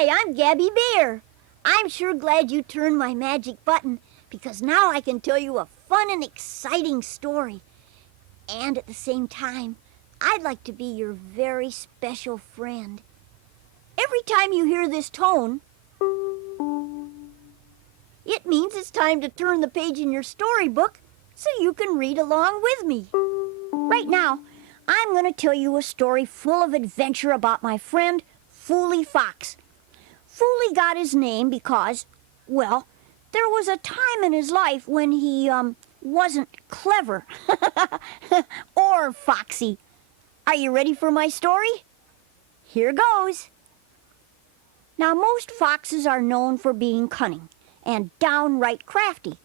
Hi, I'm Gabby Bear. I'm sure glad you turned my magic button because now I can tell you a fun and exciting story. And at the same time, I'd like to be your very special friend. Every time you hear this tone, it means it's time to turn the page in your storybook so you can read along with me. Right now, I'm going to tell you a story full of adventure about my friend, Fooly Fox. Fooly got his name because, well, there was a time in his life when he, wasn't clever or foxy. Are you ready for my story? Here goes. Now, most foxes are known for being cunning and downright crafty.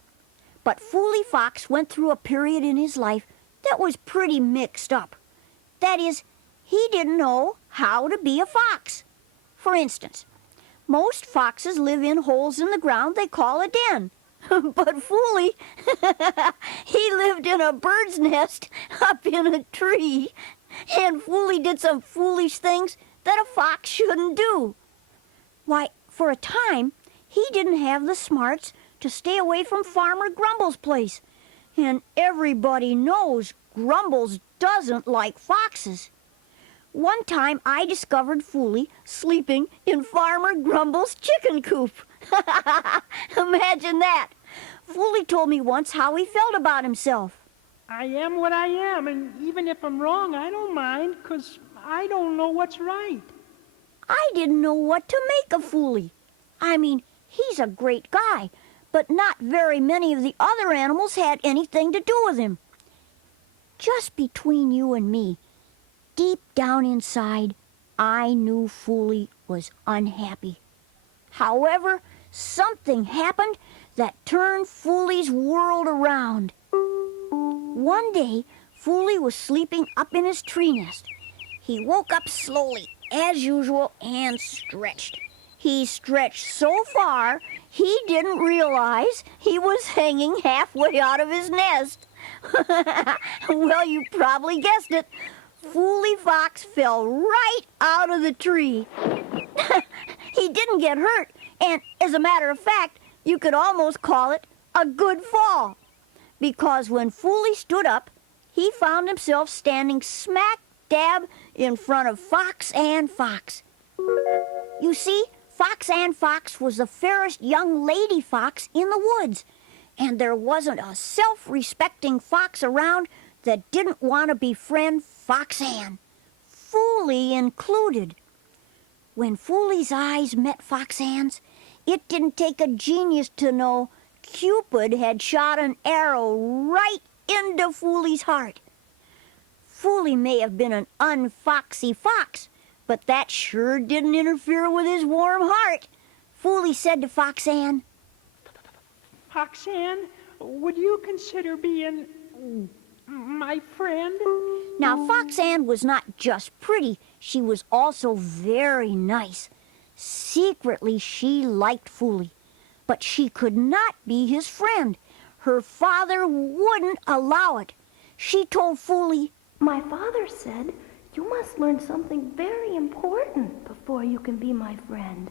But Fooly Fox went through a period in his life that was pretty mixed up. That is, he didn't know how to be a fox. For instance, most foxes live in holes in the ground they call a den. But Fooly, he lived in a bird's nest up in a tree. And Fooly did some foolish things that a fox shouldn't do. Why, for a time, he didn't have the smarts to stay away from Farmer Grumble's place. And everybody knows Grumbles doesn't like foxes. One time I discovered Fooly sleeping in Farmer Grumble's chicken coop. Imagine that. Fooly told me once how he felt about himself. I am what I am, and even if I'm wrong, I don't mind, 'cause I don't know what's right. I didn't know what to make of Fooly. I mean, he's a great guy, but not very many of the other animals had anything to do with him. Just between you and me, deep down inside, I knew Fooly was unhappy. However, something happened that turned Fooly's world around. One day, Fooly was sleeping up in his tree nest. He woke up slowly, as usual, and stretched. He stretched so far, he didn't realize he was hanging halfway out of his nest. Well, you probably guessed it. Fooly Fox fell right out of the tree. He didn't get hurt, and as a matter of fact, you could almost call it a good fall. Because when Fooly stood up, he found himself standing smack dab in front of Fox and Fox. You see, Fox and Fox was the fairest young lady fox in the woods, and there wasn't a self-respecting fox around that didn't want to befriend Foxanne, Fooly included. When Fooly's eyes met Foxanne's, it didn't take a genius to know Cupid had shot an arrow right into Fooly's heart. Fooly may have been an unfoxy fox, but that sure didn't interfere with his warm heart. Fooly said to Foxanne, Foxanne, would you consider being my friend? Now, Foxanne was not just pretty, she was also very nice. Secretly, she liked Fooly, but she could not be his friend. Her father wouldn't allow it. She told Fooly, My father said you must learn something very important before you can be my friend.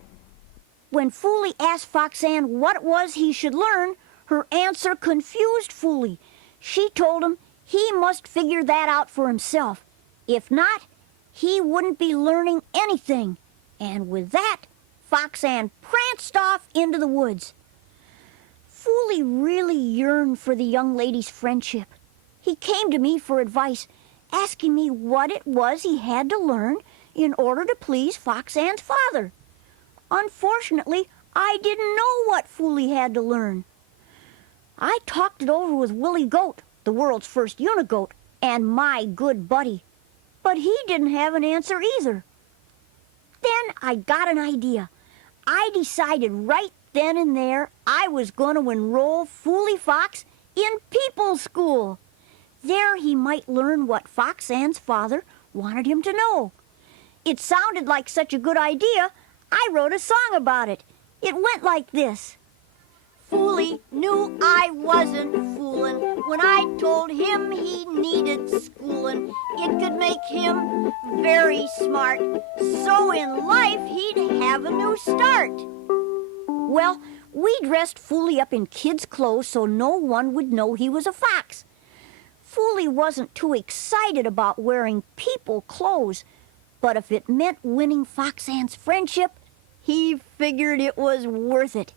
When Fooly asked Foxanne what it was he should learn, her answer confused Fooly. She told him he must figure that out for himself. If not, he wouldn't be learning anything. And with that, Foxanne pranced off into the woods. Fooly really yearned for the young lady's friendship. He came to me for advice, asking me what it was he had to learn in order to please Foxanne's father. Unfortunately, I didn't know what Fooly had to learn. I talked it over with Willie Goat, the world's first unigoat, and my good buddy, but he didn't have an answer either. Then I got an idea. I decided right then and there I was going to enroll Fooly Fox in People's School. There he might learn what Foxanne's father wanted him to know. It sounded like such a good idea, I wrote a song about it. It went like this. Fooly knew I wasn't foolin' when I told him he needed schoolin'. It could make him very smart, so in life he'd have a new start. Well, we dressed Fooly up in kids' clothes so no one would know he was a fox. Fooly wasn't too excited about wearing people clothes, but if it meant winning Fox Anne's friendship, he figured it was worth it.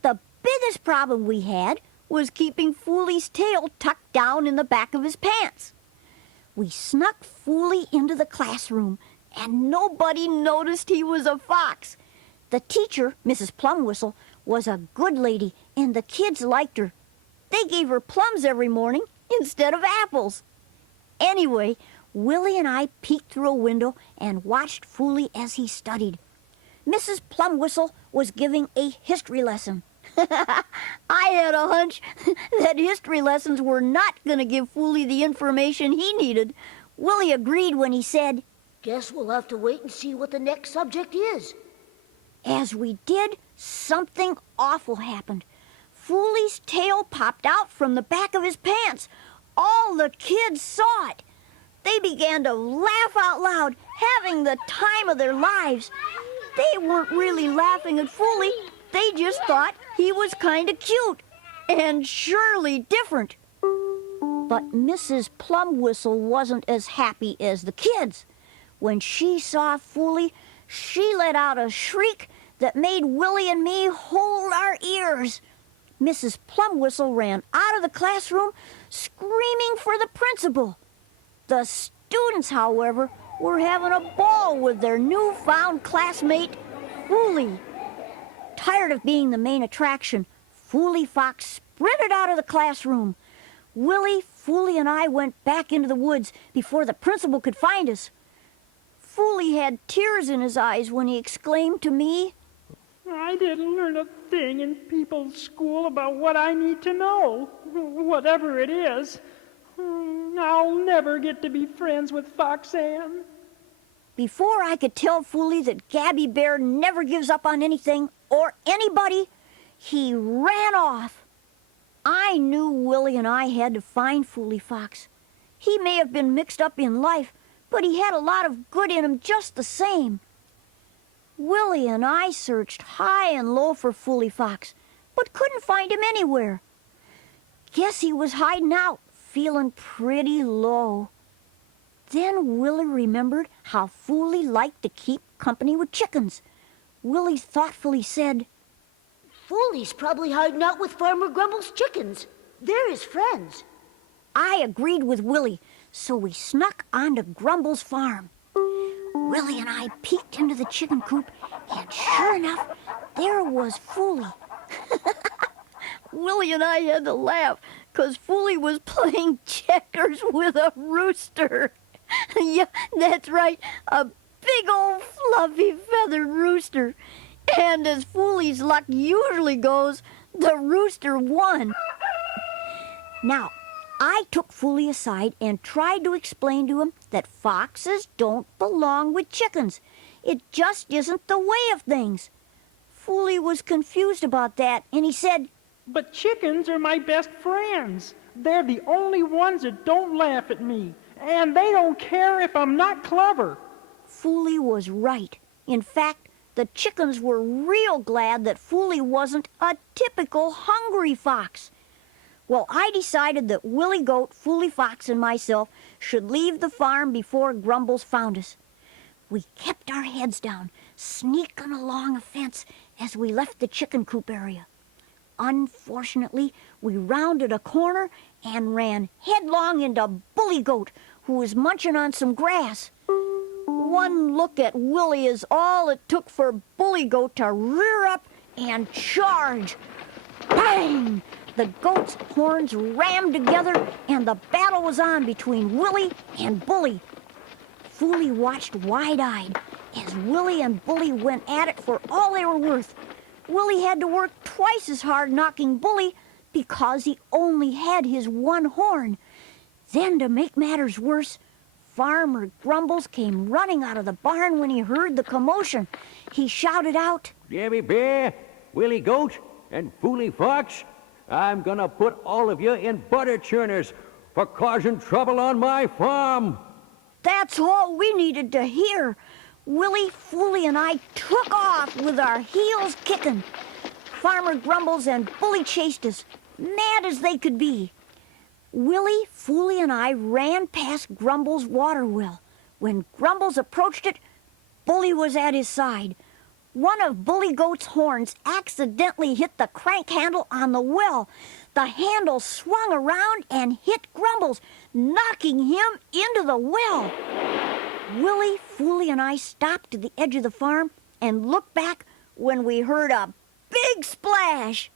The biggest problem we had was keeping Fooly's tail tucked down in the back of his pants. We snuck Fooly into the classroom, and nobody noticed he was a fox. The teacher, Mrs. Plumwhistle, was a good lady, and the kids liked her. They gave her plums every morning instead of apples. Anyway, Willie and I peeked through a window and watched Fooly as he studied. Mrs. Plumwhistle was giving a history lesson. I had a hunch that history lessons were not going to give Fooly the information he needed. Willie agreed when he said, "Guess we'll have to wait and see what the next subject is." As we did, something awful happened. Fooly's tail popped out from the back of his pants. All the kids saw it. They began to laugh out loud, having the time of their lives. They weren't really laughing at Fooly. They just thought he was kind of cute and surely different. But Mrs. Plumwhistle wasn't as happy as the kids. When she saw Fooly, she let out a shriek that made Willie and me hold our ears. Mrs. Plumwhistle ran out of the classroom, screaming for the principal. The students, however, were having a ball with their newfound classmate, Fooly. Tired of being the main attraction, Fooly Fox sprinted out of the classroom. Willie, Fooly, and I went back into the woods before the principal could find us. Fooly had tears in his eyes when he exclaimed to me, I didn't learn a thing in people's school about what I need to know, whatever it is. I'll never get to be friends with Fox Anne. Before I could tell Fooly that Gabby Bear never gives up on anything or anybody, he ran off. I knew Willie and I had to find Fooly Fox. He may have been mixed up in life, but he had a lot of good in him just the same. Willie and I searched high and low for Fooly Fox, but couldn't find him anywhere. Guess he was hiding out, feeling pretty low. Then Willie remembered how Fooly liked to keep company with chickens. Willie thoughtfully said, Fooly's probably hiding out with Farmer Grumble's chickens. They're his friends. I agreed with Willie, so we snuck onto Grumble's farm. Willie and I peeked into the chicken coop, and sure enough, there was Fooly. Willie and I had to laugh, 'cause Fooly was playing checkers with a rooster. Yeah, that's right, a big old fluffy feathered rooster. And as Fooly's luck usually goes, the rooster won. Now, I took Fooly aside and tried to explain to him that foxes don't belong with chickens. It just isn't the way of things. Fooly was confused about that, and he said, But chickens are my best friends. They're the only ones that don't laugh at me, and they don't care if I'm not clever. Fooly was right. In fact, the chickens were real glad that Fooly wasn't a typical hungry fox. Well, I decided that Willie Goat, Fooly Fox, and myself should leave the farm before Grumbles found us. We kept our heads down, sneaking along a fence as we left the chicken coop area. Unfortunately, we rounded a corner and ran headlong into Bully Goat, who was munching on some grass. One look at Willie is all it took for Bully Goat to rear up and charge. Bang! The goat's horns rammed together, and the battle was on between Willie and Bully. Fooly watched wide-eyed as Willie and Bully went at it for all they were worth. Willie had to work twice as hard knocking Bully because he only had his one horn. Then, to make matters worse, Farmer Grumbles came running out of the barn when he heard the commotion. He shouted out, Gabby Bear, Willie Goat, And Fooly Fox, I'm gonna put all of you in butter churners for causing trouble on my farm. That's all we needed to hear. Willie, Fooly, and I took off with our heels kicking. Farmer Grumbles and Bully chased us, mad as they could be. Willie, Fooly, and I ran past Grumbles' water well. When Grumbles approached it, Bully was at his side. One of Bully Goat's horns accidentally hit the crank handle on the well. The handle swung around and hit Grumbles, knocking him into the well. Willie, Fooly, and I stopped at the edge of the farm and looked back when we heard a big splash.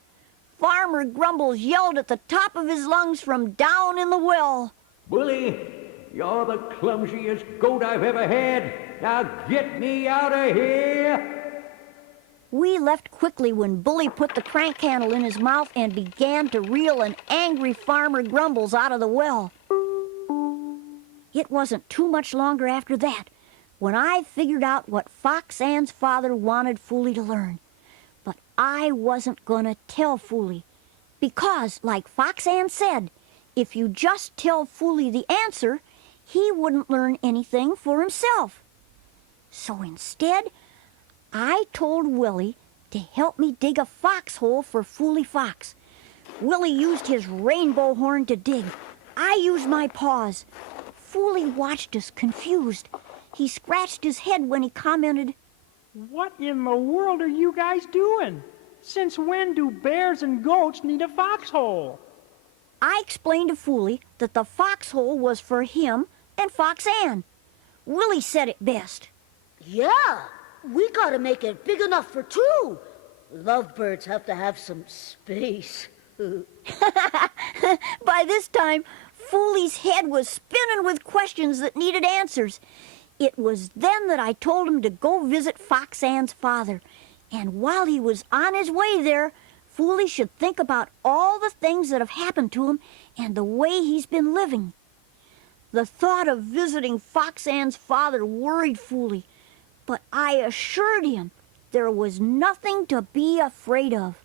Farmer Grumbles yelled at the top of his lungs from down in the well. Bully, you're the clumsiest goat I've ever had. Now get me out of here. We left quickly when Bully put the crank handle in his mouth and began to reel an angry Farmer Grumbles out of the well. It wasn't too much longer after that when I figured out what Fox Ann's father wanted Fooly to learn. But I wasn't gonna tell Fooly, because, like Fox Ann said, if you just tell Fooly the answer, he wouldn't learn anything for himself. So instead, I told Willie to help me dig a foxhole for Fooly Fox. Willie used his rainbow horn to dig. I used my paws. Fooly watched us, confused. He scratched his head when he commented, What in the world are you guys doing? Since when do bears and goats need a foxhole? I explained to Fooly that the foxhole was for him and Fox Ann. Willie said it best. Yeah, we gotta make it big enough for two. Lovebirds have to have some space. By this time, Fooly's head was spinning with questions that needed answers. It was then that I told him to go visit Fox Ann's father. And while he was on his way there, Fooly should think about all the things that have happened to him and the way he's been living. The thought of visiting Fox Ann's father worried Fooly, but I assured him there was nothing to be afraid of.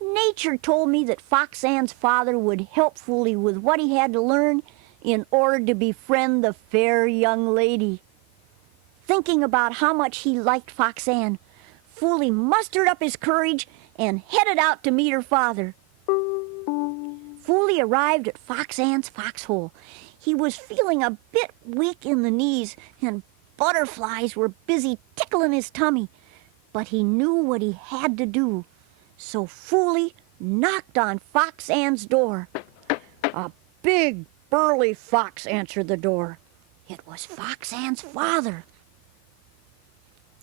Nature told me that Fox Ann's father would help Fooly with what he had to learn in order to befriend the fair young lady. Thinking about how much he liked Fox Ann, Fooly mustered up his courage and headed out to meet her father. Fooly arrived at Fox Ann's foxhole. He was feeling a bit weak in the knees, and butterflies were busy tickling his tummy. But he knew what he had to do. So Fooly knocked on Fox Ann's door. A big, burly fox answered the door. It was Fox Ann's father.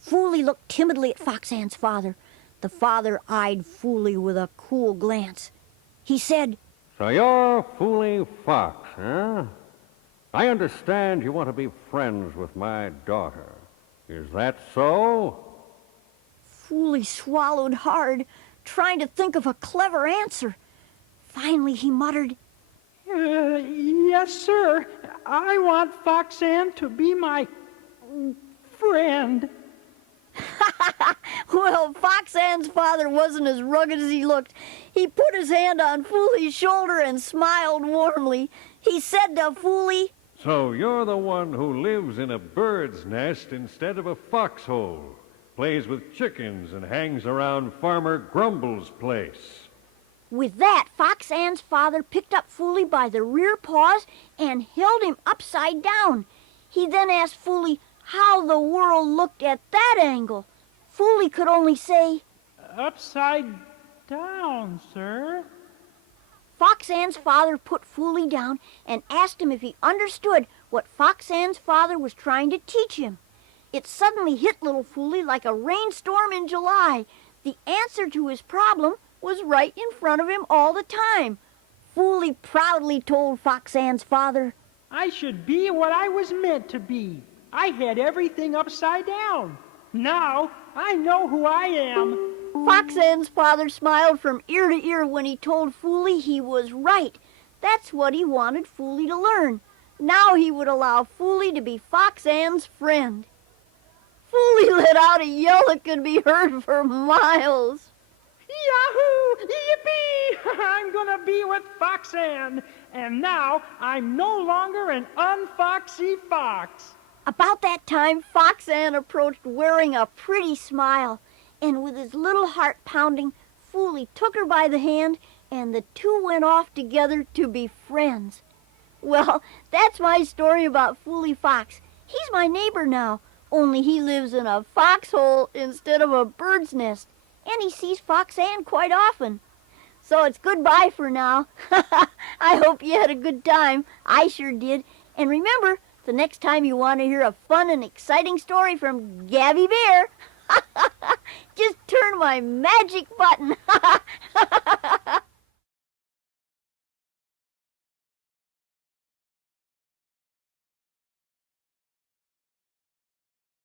Fooly looked timidly at Fox Ann's father. The father eyed Fooly with a cool glance. He said, So you're Fooly Fox, huh? I understand you want to be friends with my daughter. Is that so? Fooly swallowed hard, trying to think of a clever answer. Finally, he muttered, Yes, sir. I want Fox Ann to be my friend. Well, Fox Ann's father wasn't as rugged as he looked. He put his hand on Fooly's shoulder and smiled warmly. He said to Fooly, So you're the one who lives in a bird's nest instead of a foxhole, plays with chickens and hangs around Farmer Grumble's place. With that, Fox Ann's father picked up Fooly by the rear paws and held him upside down. He then asked Fooly how the world looked at that angle. Fooly could only say, Upside down, sir. Fox Ann's father put Fooly down and asked him if he understood what Fox Ann's father was trying to teach him. It suddenly hit little Fooly like a rainstorm in July. The answer to his problem was right in front of him all the time. Fooly proudly told Fox Ann's father, I should be what I was meant to be. I had everything upside down. Now I know who I am. Fox Ann's father smiled from ear to ear when he told Fooly he was right. That's what he wanted Fooly to learn. Now he would allow Fooly to be Fox Ann's friend. Fooly let out a yell that could be heard for miles. Yahoo! Yippee! I'm gonna be with Foxanne. And now I'm no longer an Unfoxey Fox. About that time, Foxanne approached wearing a pretty smile, and with his little heart pounding, Fooly took her by the hand, and the two went off together to be friends. Well, that's my story about Fooly Fox. He's my neighbor now, only he lives in a foxhole instead of a bird's nest, and he sees Foxanne quite often. So it's goodbye for now. I hope you had a good time. I sure did. And remember, the next time you want to hear a fun and exciting story from Gabby Bear, just turn my magic button.